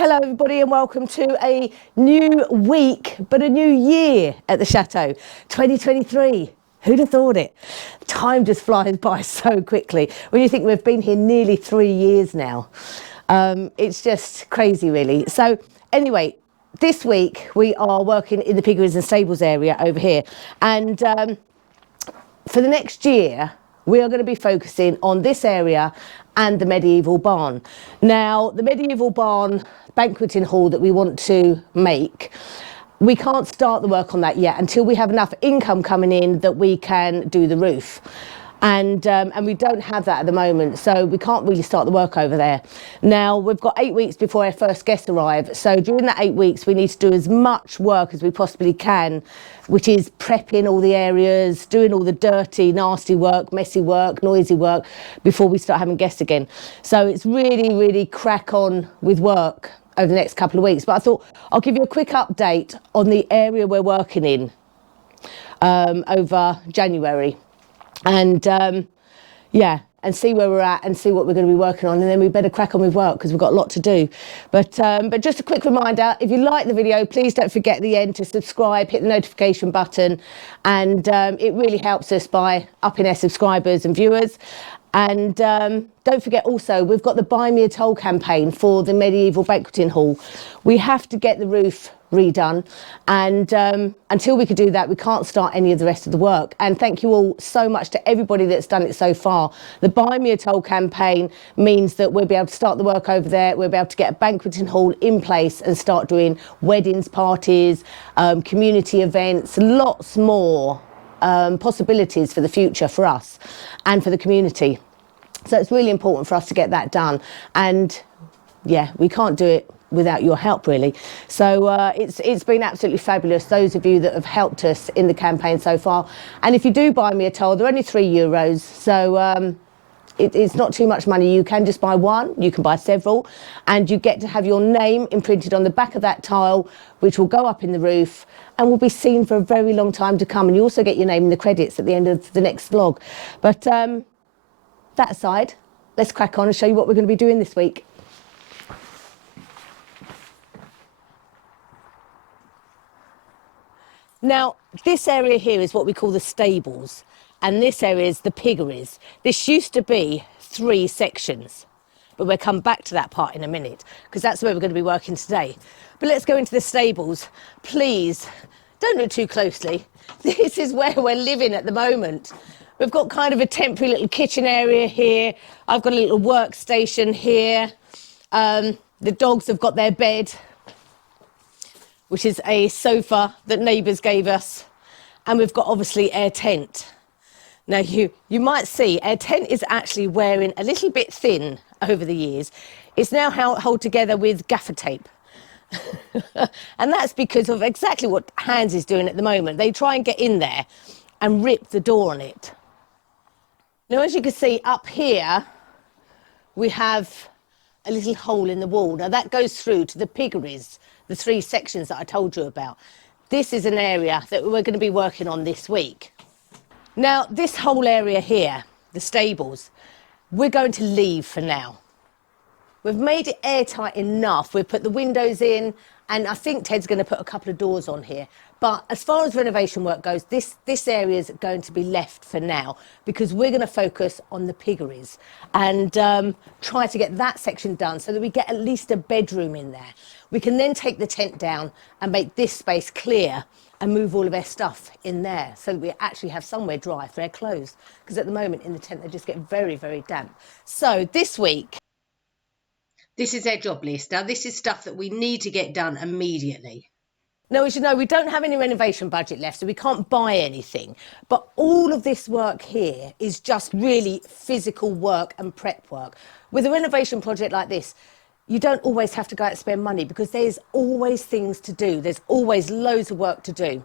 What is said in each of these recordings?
Hello everybody and welcome to a new week, but a new year at the Chateau, 2023. Who'd have thought it? Time just flies by so quickly. When you think we've been here nearly 3 years now. It's just crazy really. So anyway, this week we are working in the piggeries and stables area over here. And for the next year, we are going to be focusing on this area and the medieval barn. Now, the medieval barn banqueting hall that we want to make, we can't start the work on that yet until we have enough income coming in that we can do the roof. And we don't have that at the moment, so we can't really start the work over there. Now, we've got 8 weeks before our first guests arrive, so during that 8 weeks we need to do as much work as we possibly can, which is prepping all the areas, doing all the dirty, nasty work, messy work, noisy work, before we start having guests again. So it's really crack on with work over the next couple of weeks. But I thought I'll give you a quick update on the area we're working in over January. And yeah, and see where we're at and see what we're going to be working on, and then we better crack on with work because we've got a lot to do. But just a quick reminder, if you like the video, please don't forget at the end to subscribe, hit the notification button, and it really helps us by upping our subscribers and viewers. And don't forget also, we've got the Buy Me a Toll campaign for the medieval banqueting hall. We have to get the roof redone, and until we can do that, we can't start any of the rest of the work. And thank you all so much to everybody that's done it so far. The Buy Me a Toll campaign means that we'll be able to start the work over there. We'll be able to get a banqueting hall in place and start doing weddings, parties, community events, lots more possibilities for the future for us and for the community. So it's really important for us to get that done, and yeah, we can't do it without your help really. So it's been absolutely fabulous, those of you that have helped us in the campaign so far. And if you do buy me a toll, they're only €3, so it's not too much money. You can just buy one, you can buy several, and you get to have your name imprinted on the back of that tile, which will go up in the roof and will be seen for a very long time to come. And you also get your name in the credits at the end of the next vlog. But that aside, let's crack on and show you what we're going to be doing this week. Now, this area here is what we call the stables, and this area is the piggeries. This used to be 3 sections, but we'll come back to that part in a minute, because that's where we're going to be working today. But let's go into the stables. Please, don't look too closely. This is where we're living at the moment. We've got kind of a temporary little kitchen area here. I've got a little workstation here. The dogs have got their bed, which is a sofa that neighbours gave us. And we've got obviously our tent. Now you might see our tent is actually wearing a little bit thin over the years. It's now held together with gaffer tape. And that's because of exactly what Hans is doing at the moment. They try and get in there and rip the door on it. Now, as you can see up here, we have a little hole in the wall. Now that goes through to the piggeries, the 3 sections that I told you about. This is an area that we're going to be working on this week. Now, this whole area here, the stables, we're going to leave for now. We've made it airtight enough. We've put the windows in, and I think Ted's going to put a couple of doors on here. But as far as renovation work goes, this area is going to be left for now, because we're going to focus on the piggeries and try to get that section done so that we get at least a bedroom in there. We can then take the tent down and make this space clear and move all of our stuff in there so that we actually have somewhere dry for our clothes, because at the moment in the tent they just get very damp. So this week, this is our job list. Now this is stuff that we need to get done immediately. Now, as you know, we don't have any renovation budget left, so we can't buy anything. But all of this work here is just really physical work and prep work. With a renovation project like this, you don't always have to go out and spend money, because there's always things to do. There's always loads of work to do.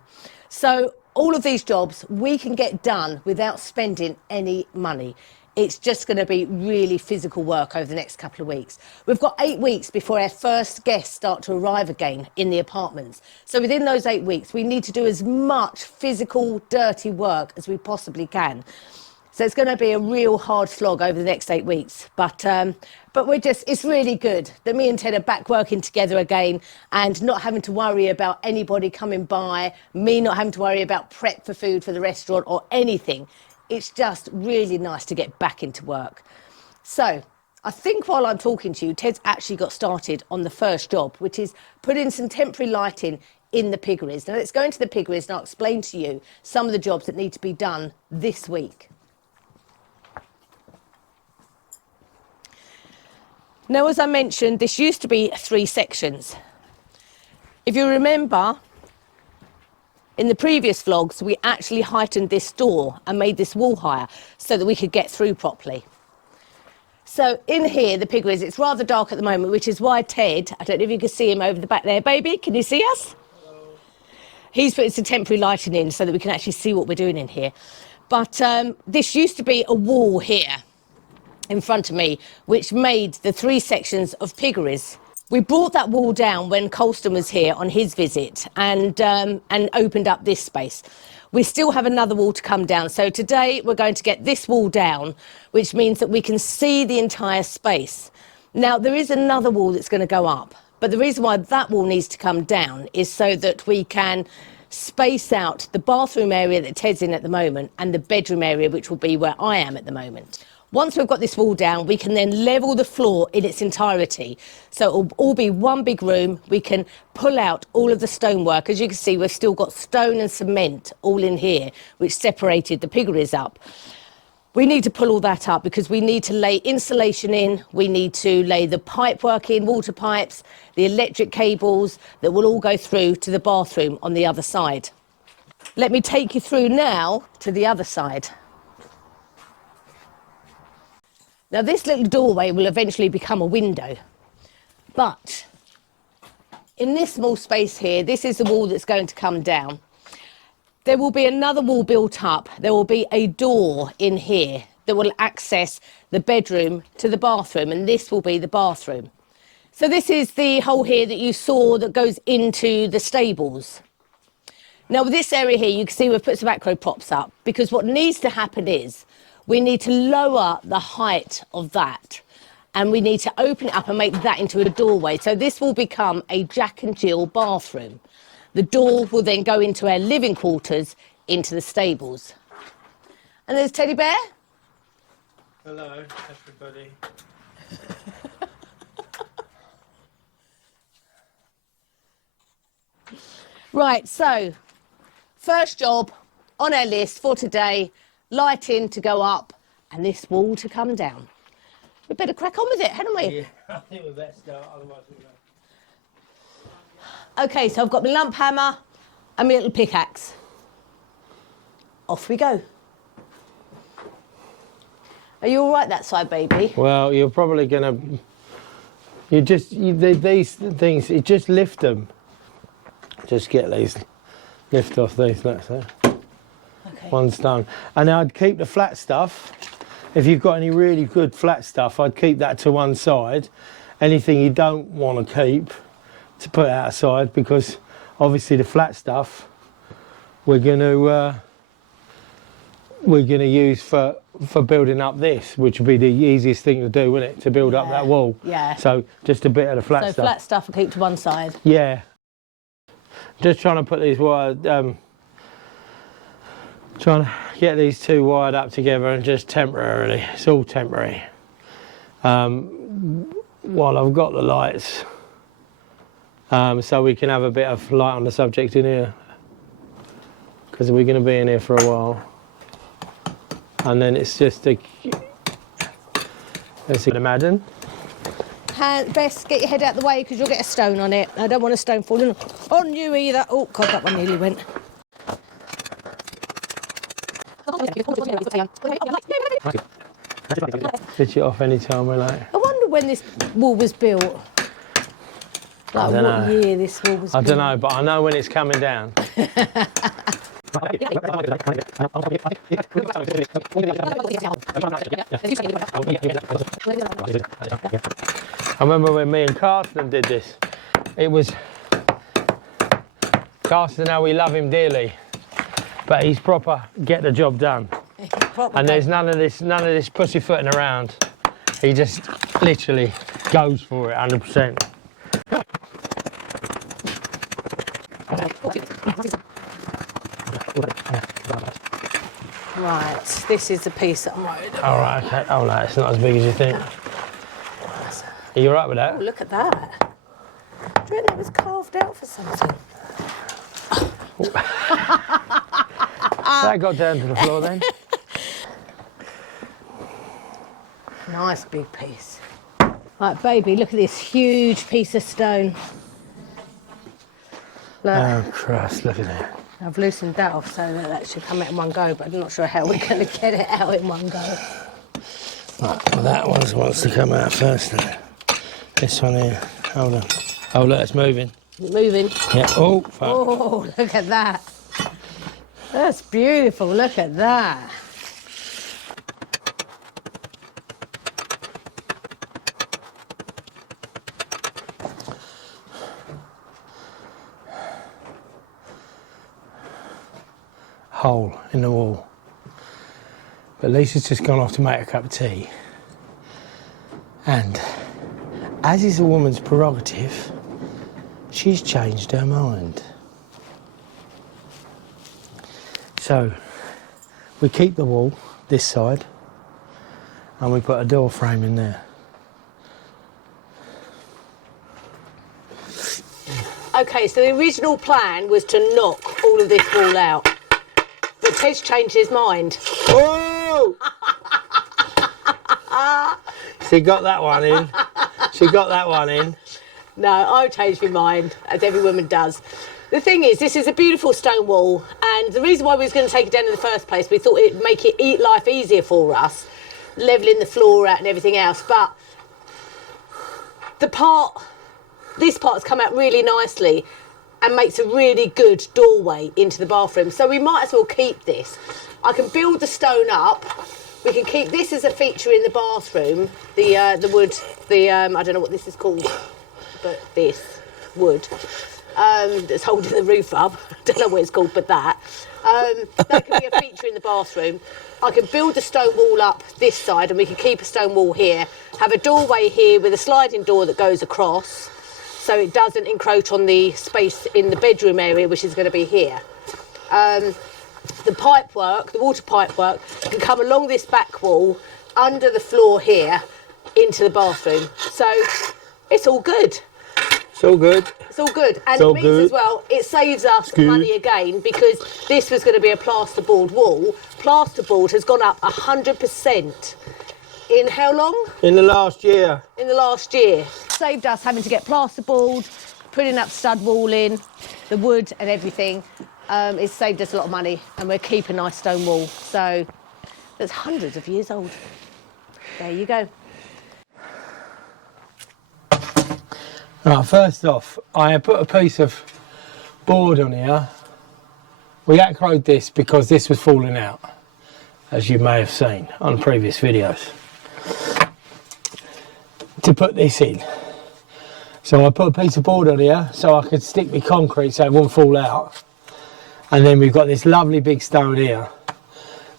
So all of these jobs we can get done without spending any money. It's just going to be really physical work over the next couple of weeks. We've got 8 weeks before our first guests start to arrive again in the apartments. So within those 8 weeks, we need to do as much physical, dirty work as we possibly can. So it's going to be a real hard slog over the next 8 weeks. But But it's really good that me and Ted are back working together again and not having to worry about anybody coming by, me not having to worry about prep for food for the restaurant or anything. It's just really nice to get back into work. So I think while I'm talking to you, Ted's actually got started on the first job, which is putting some temporary lighting in the piggeries. Now let's go into the piggeries and I'll explain to you some of the jobs that need to be done this week. Now, as I mentioned, this used to be 3 sections. If you remember, in the previous vlogs, we actually heightened this door and made this wall higher so that we could get through properly. So in here, the piggeries, it's rather dark at the moment, which is why Ted, I don't know if you can see him over the back there, baby, can you see us? Hello. He's putting some temporary lighting in so that we can actually see what we're doing in here. But this used to be a wall here in front of me, which made the 3 sections of piggeries. We brought that wall down when Colston was here on his visit and opened up this space. We still have another wall to come down. So today we're going to get this wall down, which means that we can see the entire space. Now, there is another wall that's going to go up, but the reason why that wall needs to come down is so that we can space out the bathroom area that Ted's in at the moment and the bedroom area, which will be where I am at the moment. Once we've got this wall down, we can then level the floor in its entirety. So it'll all be one big room. We can pull out all of the stonework. As you can see, we've still got stone and cement all in here, which separated the piggeries up. We need to pull all that up because we need to lay insulation in. We need to lay the pipework in, water pipes, the electric cables that will all go through to the bathroom on the other side. Let me take you through now to the other side. Now, this little doorway will eventually become a window, but in this small space here, this is the wall that's going to come down. There will be another wall built up. There will be a door in here that will access the bedroom to the bathroom, and this will be the bathroom. So this is the hole here that you saw that goes into the stables. Now, with this area here, you can see we've put some acro props up because what needs to happen is we need to lower the height of that and we need to open it up and make that into a doorway. So this will become a Jack and Jill bathroom. The door will then go into our living quarters into the stables. And there's Teddy Bear. Hello, everybody. Right, so first job on our list for today, lighting to go up and this wall to come down. We better crack on with it, hadn't we? Yeah, I think we better start, otherwise we'll go. Okay, so I've got my lump hammer and my little pickaxe. Off we go. Are you all right that side, baby? Well, you're probably gonna. These things, you just lift them. Just get these, lift off these. That's it. Okay. One's done. And I'd keep the flat stuff. If you've got any really good flat stuff, I'd keep that to one side. Anything you don't want to keep, to put outside, because obviously the flat stuff we're going to use for building up this, which would be the easiest thing to do, wouldn't it, to build up that wall? Yeah. So just a bit of the flat stuff. So flat stuff will keep to one side. Yeah. Just trying to put these wired, trying to get these two wired up together and just temporarily. It's all temporary. While I've got the lights, so we can have a bit of light on the subject in here, because we're going to be in here for a while. And then it's just a, let's see, imagine. Best get your head out the way because you'll get a stone on it. I don't want a stone falling on you either. Oh God, that one nearly went. Switch it off any time we like. I wonder when this wall was built. Like what year this wall was built. I don't know, but I know when it's coming down. I remember when me and Carsten did this. It was Carsten, now we love him dearly, but he's proper get the job done. And there's none of this pussyfooting around. He just literally goes for it 100%. Right, this is the piece that I'm worried about. All right, okay. Oh no, it's not as big as you think. Are you all right with that? Oh, look at that. Do you reckon it was carved out for something? That got down to the floor then. Nice big piece. Right, baby, look at this huge piece of stone. Look, Oh Christ, look at that. I've loosened that off so that should come out in one go, but I'm not sure how we're going to get it out in one go. Right, well, that one wants to come out first now. This one here, hold on. Oh look, it's moving. Moving. Yeah, oh, fuck. Oh, look at that. That's beautiful, look at that. Hole in the wall. But Lisa's just gone off to make a cup of tea. And, as is a woman's prerogative, she's changed her mind. So, we keep the wall this side and we put a door frame in there. Okay, so the original plan was to knock all of this wall out. But Ted's changed his mind. Oh! She got that one in. She got that one in. No, I've changed my mind, as every woman does. The thing is, this is a beautiful stone wall, and the reason why we was going to take it down in the first place, we thought it'd make it life easier for us, levelling the floor out and everything else, but this part's come out really nicely and makes a really good doorway into the bathroom, so we might as well keep this. I can build the stone up. We can keep this as a feature in the bathroom, the wood, I don't know what this is called, but this wood that's holding the roof up. I don't know what it's called, but that can be a feature in the bathroom. I can build the stone wall up this side, and we can keep a stone wall here, have a doorway here with a sliding door that goes across, so it doesn't encroach on the space in the bedroom area, which is going to be here. The pipe work, the water pipe work, can come along this back wall, under the floor here, into the bathroom. So it's all good. It's all good. It's all good. And it means as well, it saves us money again, because this was going to be a plasterboard wall. Plasterboard has gone up 100%. In how long? In the last year. In the last year. Saved us having to get plasterboard, putting up stud wall in, the wood and everything. It's saved us a lot of money, and we're keeping a nice stone wall. So that's hundreds of years old. There you go. Right, first off, I put a piece of board on here. We acroed this because this was falling out, as you may have seen on previous videos, to put this in. So I put a piece of board on here so I could stick my concrete so it wouldn't fall out. And then we've got this lovely big stone here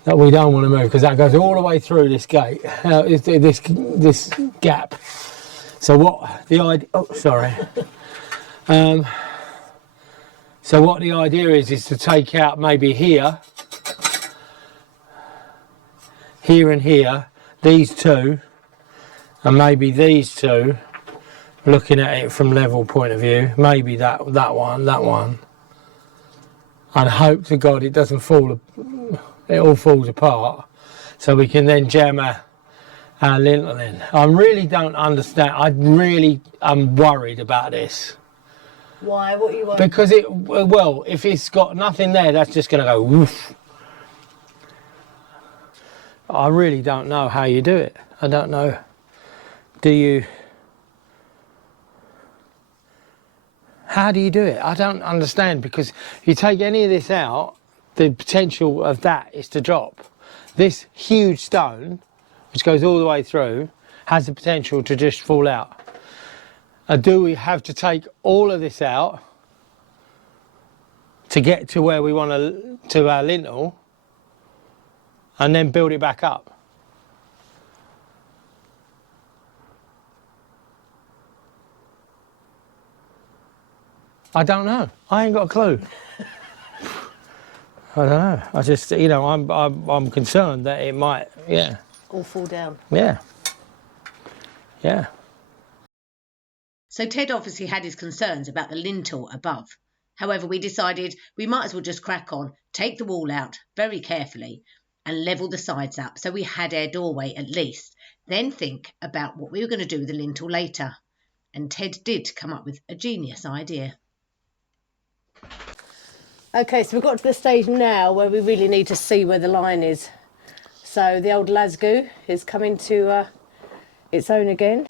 that we don't want to move, because that goes all the way through this gate, this gap. So what the idea? Oh, sorry. So what the idea is to take out maybe here, and here, these two, and maybe these two. Looking at it from level point of view, maybe that one. And hope to God it doesn't fall, it all falls apart, so we can then jam our lintel in. I really don't understand. I'm worried about this. Why? What are you worried? Because if it's got nothing there, that's just going to go woof. I really don't know how you do it. I don't know. How do you do it? I don't understand, because if you take any of this out, the potential of that is to drop. This huge stone, which goes all the way through, has the potential to just fall out. Do we have to take all of this out to get to where we want to our lintel, and then build it back up? I don't know. I ain't got a clue. I don't know. I just, you know, I'm concerned that it might, yeah. All fall down. Yeah. Yeah. So Ted obviously had his concerns about the lintel above. However, we decided we might as well just crack on, take the wall out very carefully and level the sides up so we had our doorway at least, then think about what we were going to do with the lintel later. And Ted did come up with a genius idea. Okay, so we've got to the stage now where we really need to see where the line is. So the old lasgoo is coming to its own again.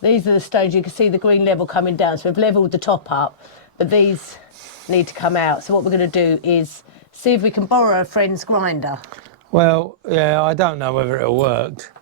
These are the stages, you can see the green level coming down. So we've levelled the top up, but these need to come out. So what we're going to do is see if we can borrow a friend's grinder. Well, yeah, I don't know whether it'll work.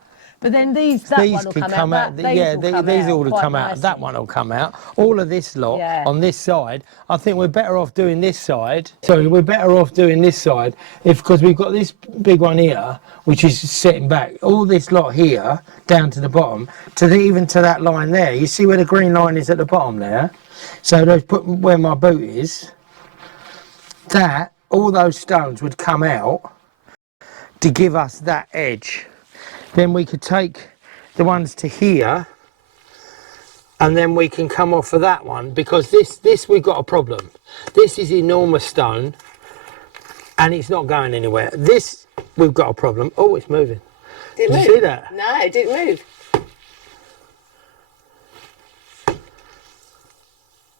But then these one will come out. These all will come out. That one will come out. All of this lot on this side. I think we're better off doing this side. Sorry, we're better off doing this side because we've got this big one here, which is setting back. All this lot here down to the bottom, even to that line there. You see where the green line is at the bottom there. So those where my boot is. That all those stones would come out to give us that edge. Then we could take the ones to here and then we can come off of that one because this we've got a problem. This is enormous stone and it's not going anywhere. This we've got a problem. Oh, it's moving. Did you see that? No, it didn't move.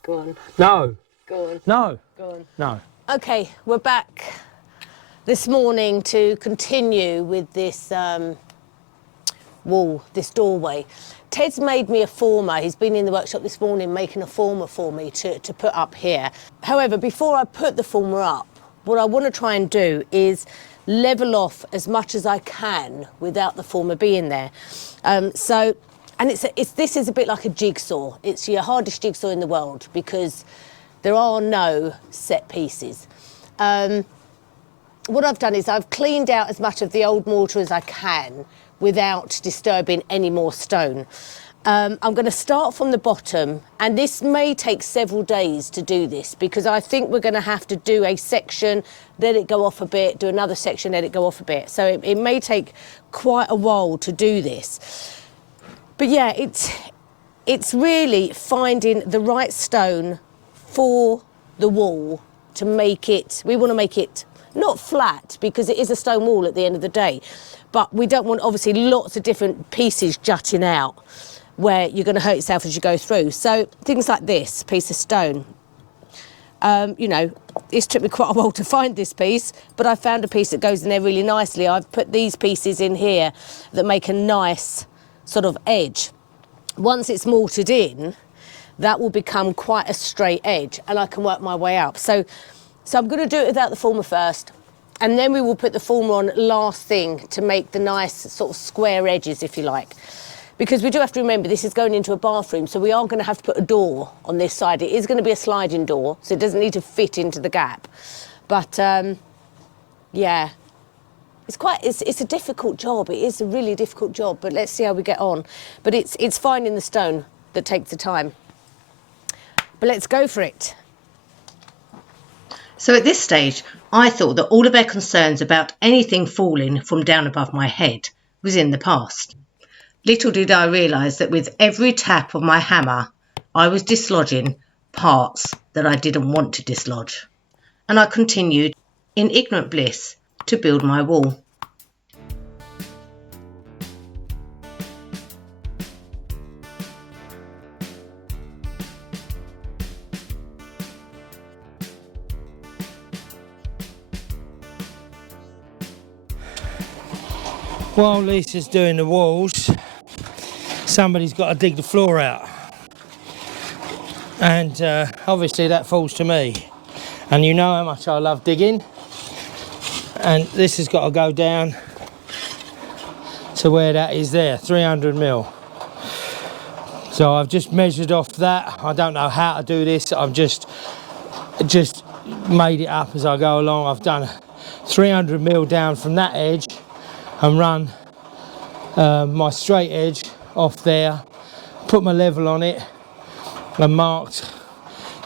Go on. No. Go on. No. Go on. No. Okay, we're back this morning to continue with this wall, this doorway. Ted's made me a former. He's been in the workshop this morning making a former for me to put up here. However, before I put the former up, what I want to try and do is level off as much as I can without the former being there. This is a bit like a jigsaw. It's your hardest jigsaw in the world because there are no set pieces. What I've done is I've cleaned out as much of the old mortar as I can without disturbing any more stone. I'm going to start from the bottom, and this may take several days to do this because I think we're going to have to do a section, let it go off a bit, do another section, let it go off a bit. So it may take quite a while to do this. But yeah, it's really finding the right stone for the wall to make it, we want to make it not flat because it is a stone wall at the end of the day, but we don't want obviously lots of different pieces jutting out where you're going to hurt yourself as you go through. So things like this piece of stone, you know, it's took me quite a while to find this piece, but I found a piece that goes in there really nicely. I've put these pieces in here that make a nice sort of edge. Once it's mortared in, that will become quite a straight edge and I can work my way up. So I'm going to do it without the former first, and then we will put the former on last thing to make the nice sort of square edges, if you like. Because we do have to remember this is going into a bathroom, so we are going to have to put a door on this side. It is going to be a sliding door, so it doesn't need to fit into the gap. But yeah, it's a difficult job. It is a really difficult job, but let's see how we get on. But it's finding the stone that takes the time. But let's go for it. So at this stage, I thought that all of our concerns about anything falling from down above my head was in the past. Little did I realise that with every tap of my hammer, I was dislodging parts that I didn't want to dislodge. And I continued, in ignorant bliss, to build my wall. While Lisa's doing the walls, somebody's got to dig the floor out. And obviously that falls to me. And you know how much I love digging. And this has got to go down to where that is there, 300 mil. So I've just measured off that. I don't know how to do this. I've just made it up as I go along. I've done 300 mil down from that edge and run my straight edge off there, put my level on it and marked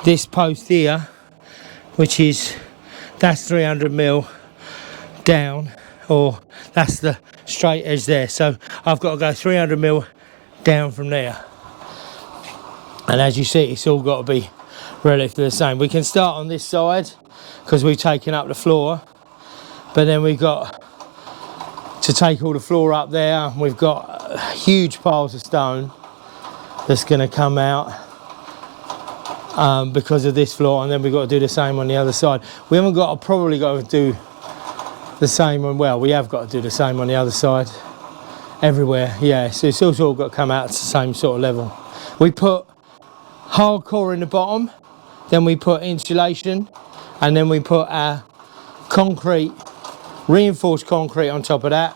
this post here, which is, that's 300mm down, or that's the straight edge there. So I've got to go 300mm down from there. And as you see, it's all got to be relatively the same. We can start on this side because we've taken up the floor, but then we've got to take all the floor up there. We've got huge piles of stone that's going to come out because of this floor, and then we've got to do the same on the other side. We haven't got to, probably got to do the same on, well, we have got to do the same on the other side everywhere. Yeah, so it's also all got to come out at the same sort of level. We put hardcore in the bottom, then we put insulation, and then we put our concrete, reinforced concrete on top of that.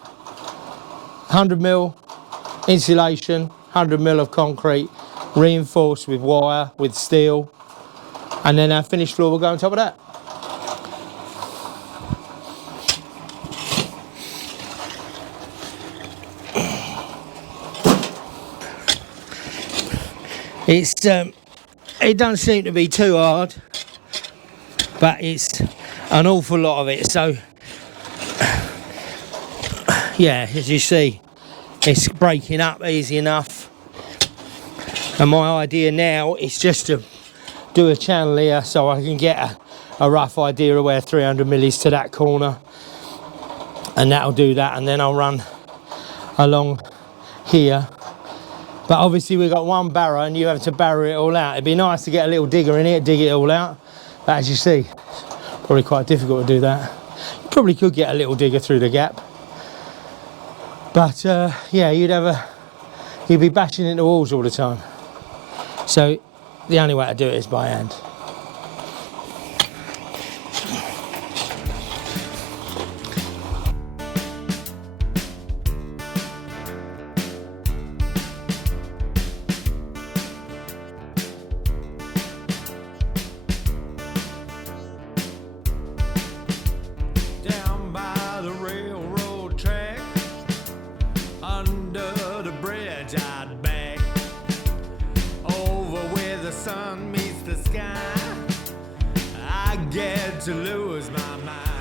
100mm insulation, 100mm of concrete, reinforced with wire, with steel, and then our finished floor will go on top of that. It doesn't seem to be too hard, but it's an awful lot of it. So yeah, as you see, it's breaking up easy enough. And my idea now is just to do a channel here so I can get a rough idea of where 300mm is to that corner, and that'll do that, and then I'll run along here. But obviously we've got one barrow and you have to barrow it all out. It'd be nice to get a little digger in here, dig it all out. But as you see, probably quite difficult to do that. You probably could get a little digger through the gap. But yeah, you'd be bashing into walls all the time. So the only way to do it is by hand.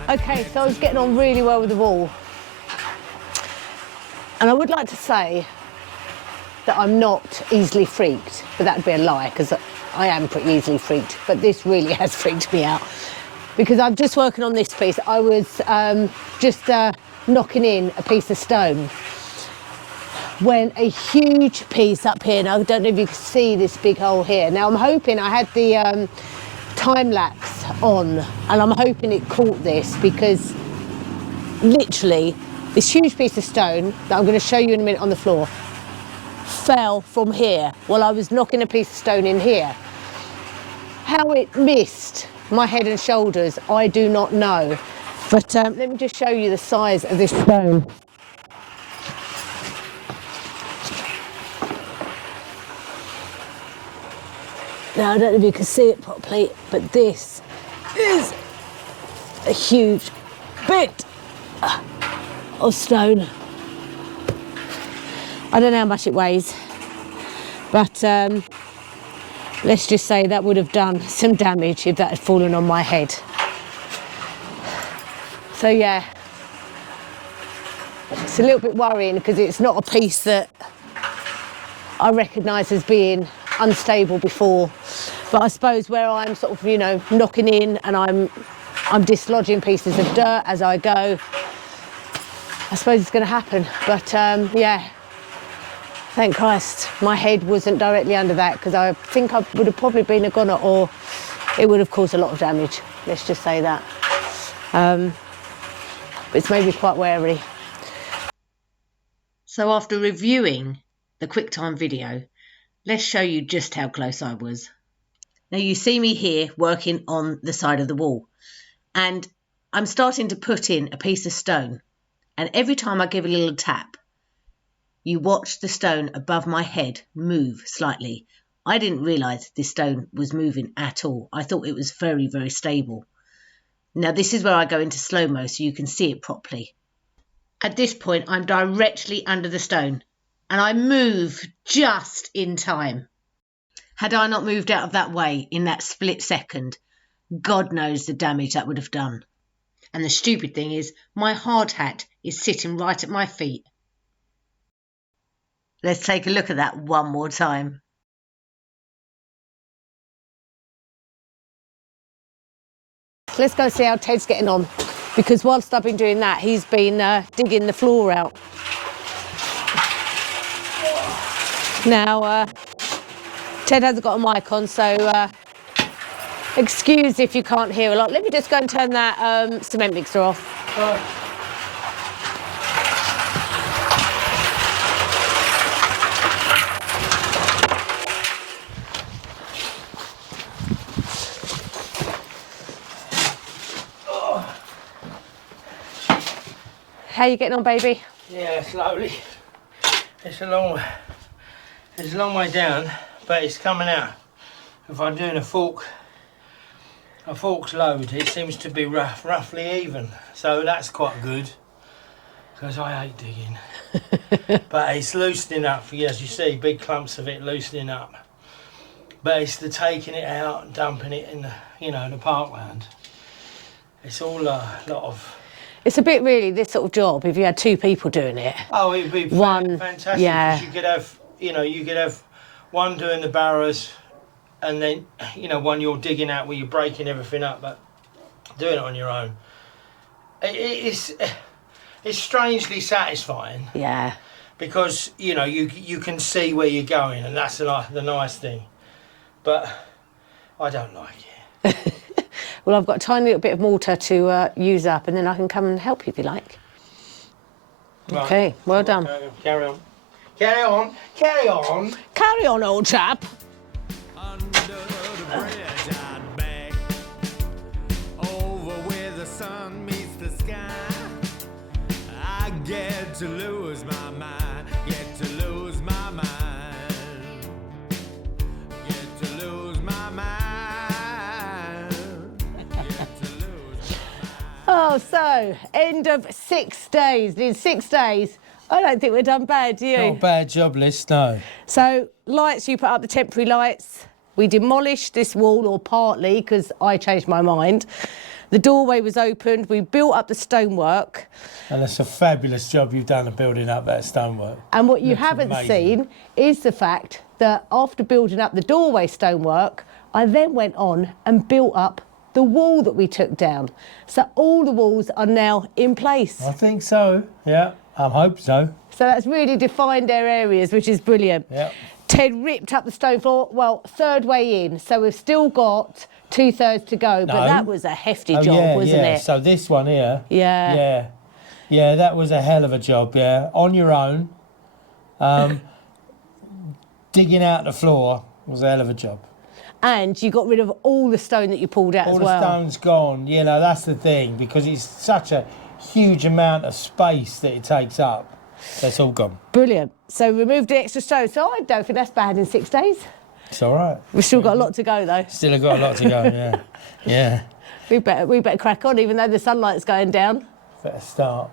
Okay, so I was getting on really well with the wall. And I would like to say that I'm not easily freaked, but that'd be a lie, because I am pretty easily freaked, but this really has freaked me out. Because I'm just working on this piece. I was just knocking in a piece of stone when a huge piece up here, and I don't know if you can see this big hole here. Now I'm hoping I had the time lapse on, and I'm hoping it caught this, because literally this huge piece of stone that I'm going to show you in a minute on the floor fell from here while I was knocking a piece of stone in here. How it missed my head and shoulders, I do not know, but let me just show you the size of this stone. Now, I don't know if you can see it properly, but this is a huge bit of stone. I don't know how much it weighs, but let's just say that would have done some damage if that had fallen on my head. So yeah, it's a little bit worrying because it's not a piece that I recognise as being unstable before, but I suppose where I'm sort of, you know, knocking in and I'm dislodging pieces of dirt as I go, I suppose it's going to happen. But yeah, thank Christ my head wasn't directly under that, because I think I would have probably been a goner, or it would have caused a lot of damage, let's just say that. But it's made me quite wary. So after reviewing the QuickTime video, let's show you just how close I was. Now you see me here working on the side of the wall, and I'm starting to put in a piece of stone, and every time I give a little tap, you watch the stone above my head move slightly. I didn't realise this stone was moving at all. I thought it was very, very stable. Now this is where I go into slow-mo so you can see it properly. At this point, I'm directly under the stone, and I move just in time. Had I not moved out of that way in that split second, God knows the damage that would have done. And the stupid thing is, my hard hat is sitting right at my feet. Let's take a look at that one more time. Let's go see how Ted's getting on, because whilst I've been doing that, he's been digging the floor out. Now, Ted hasn't got a mic on, so excuse if you can't hear a lot. Let me just go and turn that cement mixer off. How you getting on, baby? Yeah, slowly. It's a long way down, but it's coming out. If I'm doing a fork's load, it seems to be roughly even. So that's quite good, because I hate digging. But it's loosening up, as you see, big clumps of it loosening up. But it's the taking it out and dumping it in the, the parkland. It's all a lot of... It's a bit really, this sort of job, if you had two people doing it. Oh, it'd be fantastic. Yeah. You could have, you could have one doing the barrows, and then, one you're digging out where you're breaking everything up, but doing it on your own. It's strangely satisfying. Yeah. Because, you can see where you're going, and that's the nice thing. But I don't like it. Well, I've got a tiny little bit of mortar to use up, and then I can come and help you if you like. Right. Okay, well done. Carry on. Carry on. Carry on. Carry on, old chap. Under the bridge I'd back, over where the sun meets the sky. I get to lose my mind, get to lose my mind, get to lose my mind, get to lose my mind. Oh, so, end of 6 days. In 6 days, I don't think we're done bad, do you? Not a bad job list, no. So, lights, you put up the temporary lights. We demolished this wall, or partly, because I changed my mind. The doorway was opened. We built up the stonework. And it's a fabulous job you've done of building up that stonework. And what you Looks haven't amazing. seen is the fact that after building up the doorway stonework, I then went on and built up the wall that we took down. So all the walls are now in place. I think so, yeah. I hope so. So that's really defined their areas, which is brilliant. Yeah. Ted ripped up the stone floor, well, third way in, so we've still got 2/3 to go, but No. that was a hefty job, yeah, wasn't yeah. it? So this one here. Yeah. Yeah. Yeah, that was a hell of a job, yeah. On your own. Digging out the floor was a hell of a job. And you got rid of all the stone that you pulled out All as the well. stone's gone, that's the thing, because it's such a huge amount of space that it takes up. That's all gone. Brilliant. So removed the extra stone. So I don't think that's bad in 6 days. It's all right. We've still got a lot to go though. Still have got a lot to go, yeah. Yeah. We better crack on, even though the sunlight's going down. Better start.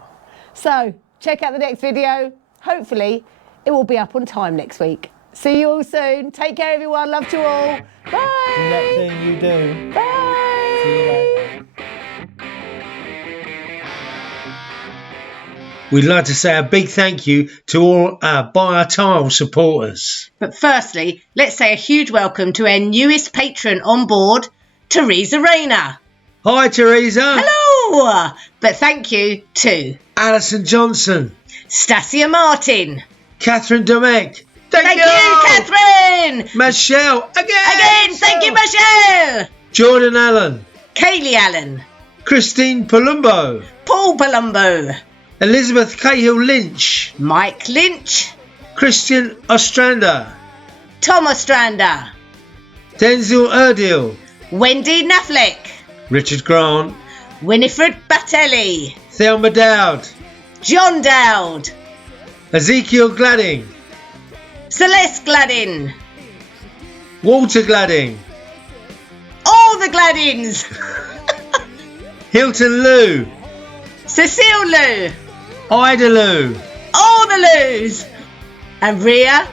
So check out the next video. Hopefully it will be up on time next week. See you all soon. Take care, everyone. Love to all. Do that Bye. thing you do. Bye. See you later. We'd like to say a big thank you to all our Buy a Tile supporters. But firstly, let's say a huge welcome to our newest patron on board, Teresa Rayner. Hi Teresa. Hello! But thank you to Alison Johnson. Stasia Martin. Catherine Domecq. Thank you, Catherine! Michelle. Again, thank you, Michelle! Jordan Allen. Kaylee Allen. Christine Palumbo. Paul Palumbo. Elizabeth Cahill Lynch. Mike Lynch. Christian Ostrander. Tom Ostrander. Denzel Erdil. Wendy Knaflick. Richard Grant. Winifred Batelli. Thelma Dowd. John Dowd. Ezekiel Gladding. Celeste Gladding. Walter Gladding. All the Gladdings. Hilton Lou. Cecile Lou. Ida Lou. All the Lou's. And Ria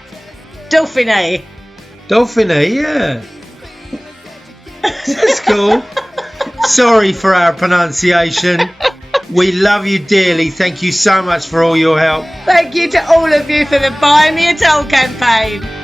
Dauphiné. Dauphine, yeah. That's cool. Sorry for our pronunciation. We love you dearly. Thank you so much for all your help. Thank you to all of you for the Buy Me a Toll campaign.